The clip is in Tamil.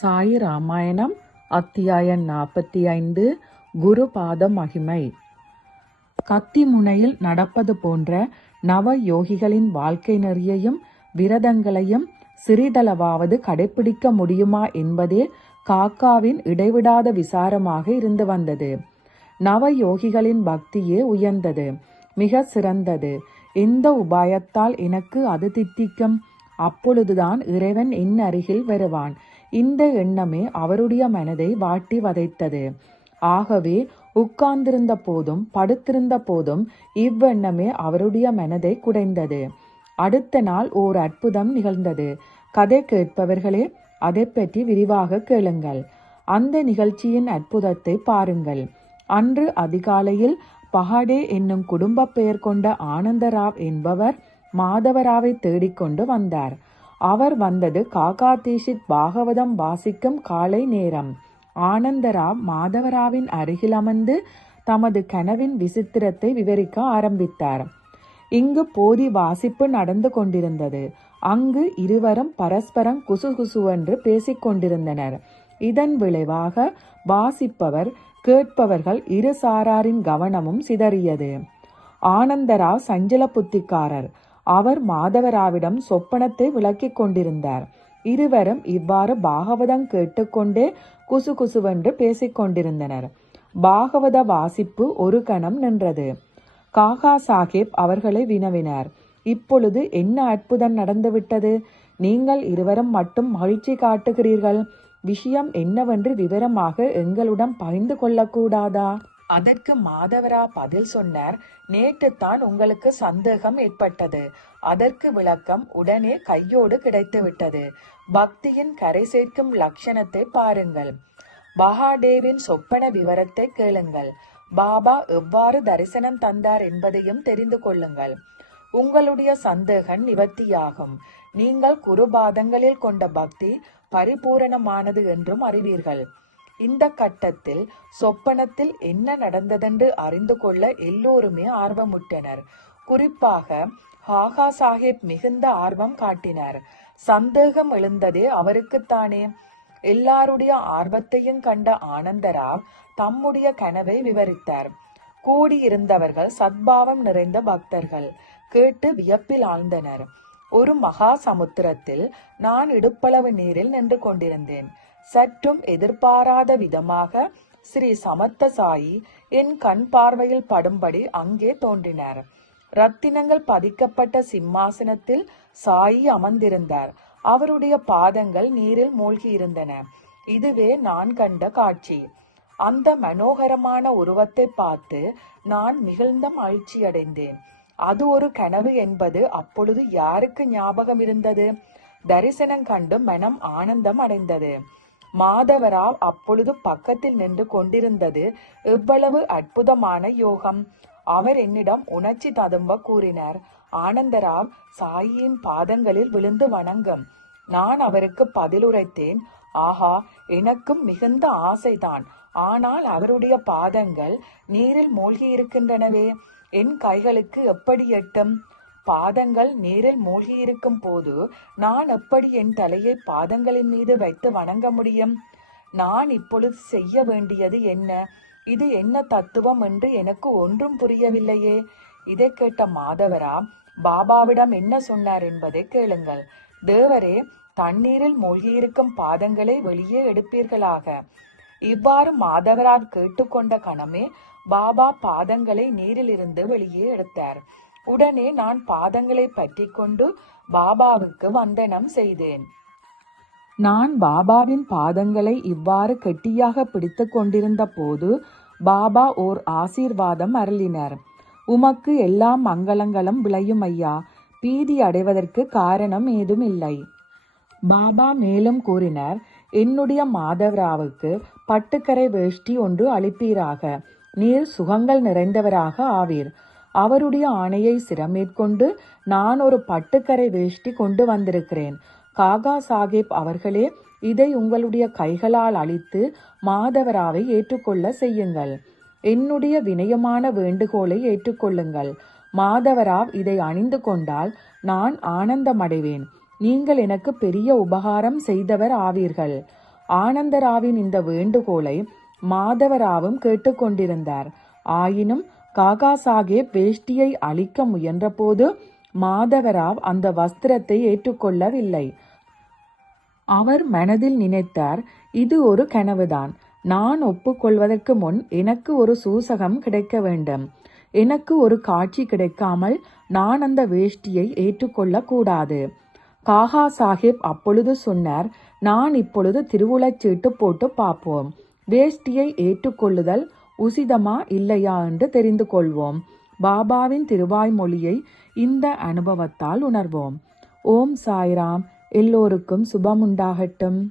சாய் ராமாயணம் அத்தியாயம் நாற்பத்தி ஐந்து குருபாத மகிமை. கத்தி முனையில் நடப்பது போன்ற நவ யோகிகளின் வாழ்க்கை நெறியையும் விரதங்களையும் சிறிதளவாவது கடைபிடிக்க முடியுமா என்பதே காக்காவின் இடைவிடாத விசாரமாக இருந்து வந்தது. நவ யோகிகளின் பக்தியே உயர்ந்தது மிக சிறந்தது. எந்த உபாயத்தால் எனக்கு அது தித்திக்கும். அப்பொழுதுதான் இறைவன் என் அருகில் வருவான். இந்த எண்ணமே அவருடைய மனதை வாட்டி வதைத்தது. ஆகவே உட்கார்ந்திருந்த போதும் படுத்திருந்த போதும் இவ்வெண்ணமே அவருடைய மனதை குடைந்தது. அடுத்த நாள் ஓர் அற்புதம் நிகழ்ந்தது. கதை கேட்பவர்களே அதை பற்றி விரிவாக கேளுங்கள். அந்த நிகழ்ச்சியின் அற்புதத்தை பாருங்கள். அன்று அதிகாலையில் பஹாடே என்னும் குடும்ப பெயர் கொண்ட ஆனந்தராவ் என்பவர் மாதவராவை தேடிக்கொண்டு வந்தார். அவர் வந்தது காகாதீஷித் பாகவதம் வாசிக்கும் காலை நேரம். ஆனந்தராவ் மாதவராவின் அருகில் அமர்ந்து தமது கனவின் விசித்திரத்தை விவரிக்க ஆரம்பித்தார். இங்கு போதி வாசிப்பு நடந்து கொண்டிருந்தது. அங்கு இருவரும் பரஸ்பரம் குசுகுசுவென்று பேசிக் கொண்டிருந்தனர். இதன் விளைவாக வாசிப்பவர் கேட்பவர்கள் இரு சாராரின் கவனமும் சிதறியது. ஆனந்தராவ் சஞ்சல புத்திக்காரர் அவர் மாதவராவிடம் சொப்பனத்தை விளக்கிக் கொண்டிருந்தார். இருவரும் இவ்வாறு பாகவதம் கேட்டுக்கொண்டே குசு குசுவென்று பேசிக் கொண்டிருந்தனர். பாகவத வாசிப்பு ஒரு கணம் நின்றது. காகா சாஹிப் அவர்களை வினவினார். இப்பொழுது என்ன அற்புதம் நடந்துவிட்டது? நீங்கள் இருவரும் மட்டும் மகிழ்ச்சி காட்டுகிறீர்கள். விஷயம் என்னவென்று விவரமாக எங்களுடன் பகிர்ந்து கொள்ளக்கூடாதா? அதற்கு மாதவரா பதில் சொன்னார் நேற்றுத்தான் உங்களுக்கு சந்தேகம் ஏற்பட்டது. அதற்கு விளக்கம் உடனே கையோடு கிடைத்துவிட்டது. பக்தியின் கரை சேர்க்கும் லட்சணத்தை பாருங்கள். பஹாடேவின் சொப்பன விவரத்தை கேளுங்கள். பாபா எவ்வாறு தரிசனம் தந்தார் என்பதையும் தெரிந்து கொள்ளுங்கள். உங்களுடைய சந்தேகம் நிவர்த்தியாகும். நீங்கள் குருபாதங்களில் கொண்ட பக்தி பரிபூரணமானது என்றும் அறிவீர்கள். இந்த கட்டத்தில் சொப்பனத்தில் என்ன நடந்ததென்று அறிந்து கொள்ள எல்லோருமே ஆர்வமுட்டனர் குறிப்பாக ஹாகா சாஹிப் மிகுந்த ஆர்வம் காட்டினார். சந்தேகம் எழுந்ததே அவருக்குத்தானே எல்லாருடைய ஆர்வத்தையும் கண்ட ஆனந்தராவ் தம்முடைய கனவை விவரித்தார். கூடியிருந்தவர்கள் சத்பாவம் நிறைந்த பக்தர்கள் கேட்டு வியப்பில் ஆழ்ந்தனர். ஒரு மகா சமுத்திரத்தில் நான் இடுப்பளவு நீரில் நின்று கொண்டிருந்தேன். சற்றும் எதிர்பாராத விதமாக ஸ்ரீ சமத்த சாயி என் கண் பார்வையில் படும்படி அங்கே தோன்றினார். ரத்தினங்கள் பதிக்கப்பட்ட சிம்மாசனத்தில் சாயி அமர்ந்திருந்தார். அவருடைய பாதங்கள் நீரில் மூழ்கி இருந்தன இதுவே நான் கண்ட காட்சி. அந்த மனோகரமான உருவத்தை பார்த்து நான் மிகுந்த மகிழ்ச்சியடைந்தேன். அது ஒரு கனவு என்பது அப்பொழுது யாருக்கு ஞாபகம் இருந்தது தரிசனம் கண்டு மனம் ஆனந்தம் அடைந்தது. மாதவராவ் அப்பொழுது பக்கத்தில் நின்று கொண்டிருந்தது இவ்வளவு அற்புதமான யோகம். அவர் என்னிடம் உணர்ச்சி ததும்ப கூறினார். ஆனந்தராவ் சாயியின் பாதங்களில் விழுந்து வணங்கும். நான் அவருக்கு பதிலுரைத்தேன். ஆஹா எனக்கும் மிகுந்த ஆசைதான். ஆனால் அவருடைய பாதங்கள் நீரில் மூழ்கி இருக்கின்றனவே என் கைகளுக்கு எப்படி எட்டும்? பாதங்கள் நீரில் மூழ்கி இருக்கும் போது நான் எப்படி என் தலையை பாதங்களின் மீது வைத்து வணங்க முடியும்? நான் இப்பொழுது செய்ய வேண்டியது என்ன? இது என்ன தத்துவம் என்று எனக்கு ஒன்றும் புரியவில்லையே. இதை கேட்ட மாதவரா பாபாவிடம் என்ன சொன்னார் என்பதை கேளுங்கள். தேவரே தண்ணீரில் மூழ்கியிருக்கும் பாதங்களை வெளியே எடுப்பீர்களாக. இவ்வாறு மாதவரால் கேட்டுக்கொண்ட கணமே பாபா பாதங்களை நீரிலிருந்து வெளியே எடுத்தார். உடனே நான் பாதங்களை பற்றி கொண்டு பாபாவுக்கு வந்தனம் செய்தேன். நான் பாபாவின் பாதங்களை இவ்வாறு கெட்டியாக பிடித்து கொண்டிருந்த போது பாபா ஓர் ஆசீர்வாதம் அருளினர். உமக்கு எல்லா மங்களங்களும் விளையும் ஐயா பீதி அடைவதற்கு காரணம் ஏதும் இல்லை பாபா மேலும் கூறினர் என்னுடைய மாதவராவுக்கு பட்டுக்கரை வேஷ்டி ஒன்று அளிப்பீராக. நீர் சுகங்கள் நிறைந்தவராக ஆவீர். அவருடைய ஆணையை சிரமேற்கொண்டு நான் ஒரு பட்டுக்கரை வேஷ்டி கொண்டு வந்திருக்கிறேன். காகா சாஹிப் அவர்களே இதை உங்களுடைய கைகளால் அழித்து மாதவராவை ஏற்றுக்கொள்ள செய்யுங்கள். என்னுடைய வினயமான வேண்டுகோளை ஏற்றுக்கொள்ளுங்கள். மாதவராவ் இதை அணிந்து கொண்டால் நான் ஆனந்தமடைவேன். நீங்கள் எனக்கு பெரிய உபகாரம் செய்தவர் ஆவீர்கள். ஆனந்தராவின் இந்த வேண்டுகோளை மாதவராவும் கேட்டுக்கொண்டிருந்தார். ஆயினும் காகா சாஹேப் வேஷ்டியை அழிக்க முயன்றபோது மாதவராவ் அந்த வஸ்திரத்தை ஏற்றுக்கொள்ளவில்லை. அவர் மனதில் நினைத்தார் இது ஒரு கனவுதான். நான் ஒப்புக்கொள்வதற்கு முன் எனக்கு ஒரு சூசகம் கிடைக்க வேண்டும். எனக்கு ஒரு காட்சி கிடைக்காமல் நான் அந்த வேஷ்டியை ஏற்றுக்கொள்ளக்கூடாது காகா சாஹிப் அப்பொழுது சொன்னார் நான் இப்பொழுது திருவுளச்சீட்டு போட்டு பார்ப்போம். வேஷ்டியை ஏற்றுக்கொள்ளுதல் உசிதமா இல்லையா என்று தெரிந்து கொள்வோம். பாபாவின் திருவாய்மொழியை இந்த அனுபவத்தால் உணர்வோம். ஓம் சாய்ராம். எல்லோருக்கும் சுபமுண்டாகட்டும்.